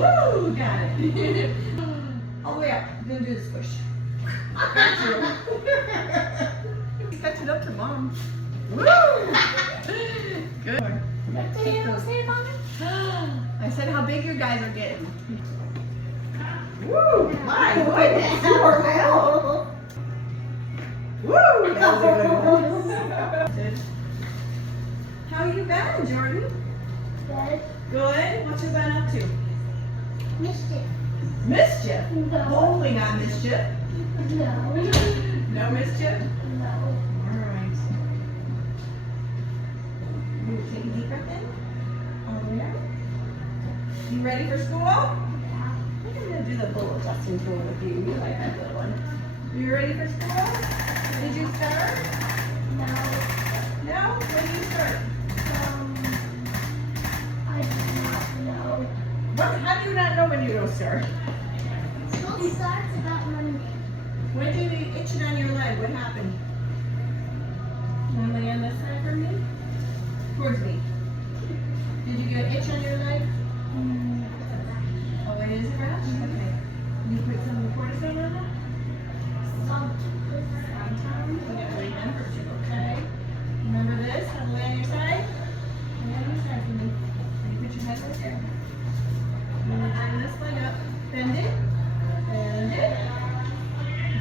Woo! Got it. All the way up. I'm gonna do the squish. Catch it up to mom. Woo! Good. Say it, Mommy. I said how big your guys are getting. Woo! My goodness! Carmel. Woo! That was a good one. How you been, Jordan? Good. Good. What you been up to? Mischief. Mischief? No. Hopefully not mischief. No. No mischief? No. Alright. You take a deep breath in. All the way out. You ready for school? Yeah. I think I'm going to do the bull adjusting tool with you. You like that little one. You ready for school? Did you start? No. No? When did you start? I do not know. What? How do you not know when you don't start? School starts about Monday. When did you itching on your leg? What happened? You want to lay on this side for me? Towards me. Did you get an itch on your leg? Oh, it is a rash? Okay. Can you put some cortisone on that? Sometimes. We gotta lay down for you, okay? Remember this? Have a lay on your side. Lay on your side for me. You put your head right there. I'm gonna bring this leg up. Bend it. Bend it.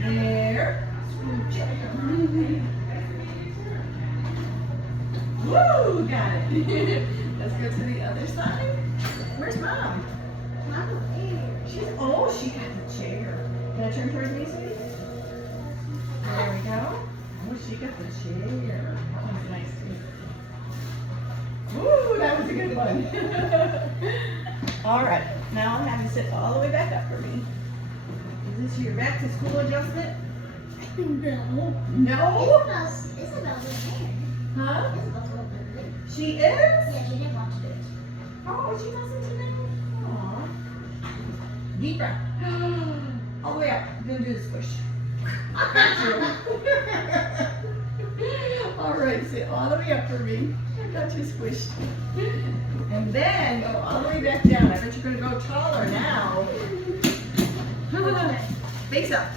There. Scooch it. Woo! Got it. Let's go to the other side. Where's mom? Mama, She got the chair. Can I turn towards me, sweetie? There we go. Oh, she got the chair. That one's nice too. Woo, that was a good one. All right, now I'll have you sit all the way back up for me. Is this your back to school adjustment? No. No? Isabel's in there. Huh? Isabel's a little bit late. She is? Yeah, she didn't want to do it. Oh, she doesn't today? Aw. Deep breath. All the way up. I'm going to do the squish. All right, sit all the way up for me. I got you squished. And then go all the way back down. I bet you're going to go taller now. Face up.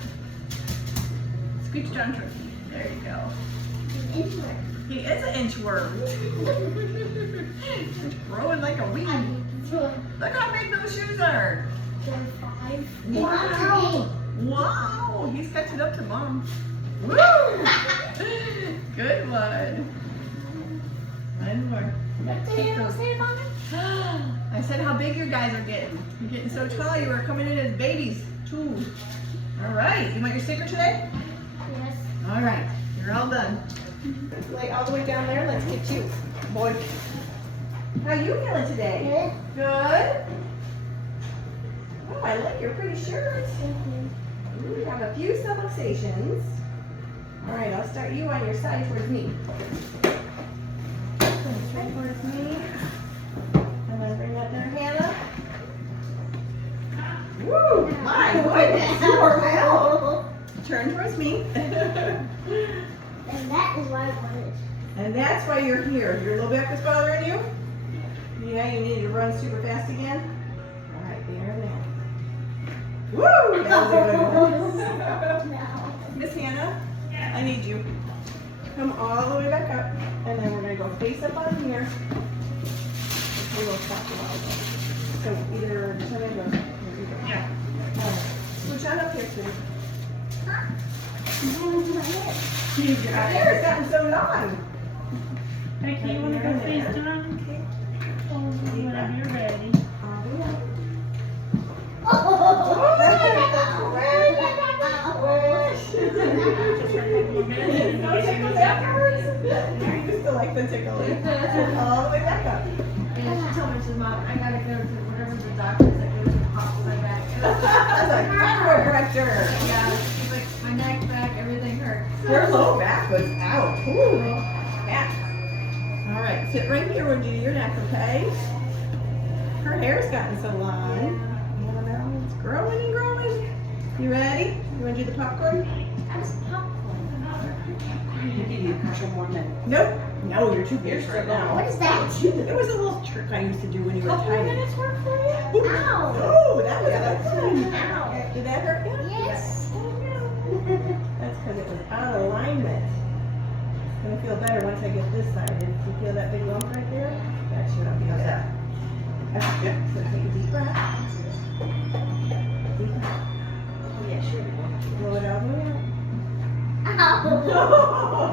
Scooch down towards me. There you go. He is an inchworm. He's growing like a weed. Look how big those shoes are. They're 5. Wow. Wow. He's catching up to mom. Woo. Good one. One more. Say it, Mommy. I said how big your guys are getting. You're getting so tall. You are coming in as babies too. All right. You want your sticker today? Yes. All right. You're all done. Lay all the way down there. Let's get you. Boy. How you feeling today? Good. Good? Oh, I like your pretty shirt. Ooh, you have a few subluxations. All right, I'll start you on your side towards me. Straight towards me. I'm going to bring that there, Hannah. Woo! My goodness! Carmel. Turn towards me. And that is why I wanted. And that's why you're here. Your low back was bothering you? Yeah, you need to run super fast again? All right, there and there. Woo! That was a good one. No. Miss Hannah, I need you. Come all the way back up, and then we're going to go face up on here. We will stop the wild. So either turn it or here we go. Yeah. Switch on up here, too. Your hair has gotten so long. Vicki, you want to go face down? Whenever you're ready. No tickles afterwards? You used to like the tickling. All the way back up. And she told me, she said, Mom, I gotta go to whatever the doctor is that goes and pops my back. That's a chiropractor. Yeah, she's like, my neck, back, everything hurts. Her low back was out. Ooh. Yeah. All right, sit right here. We'll do your neck, okay? Her hair's gotten so long. It's growing and growing. You ready? You want to do the popcorn? That's popcorn. You need a couple more minutes. Nope. No, you're too big right now. What is that? It was a little trick I used to do when you were Couple tiny. minutes work for you? Ow. Oh, that was good. Ow. Did that hurt you? Yes. Oh, no. That's because it was out of alignment. It's gonna feel better once I get this side. Did you feel that big lump right there? That should be okay. So take a deep breath. Deep breath. Oh, yeah, sure. Blow it out, blow it out. Ow. Oh,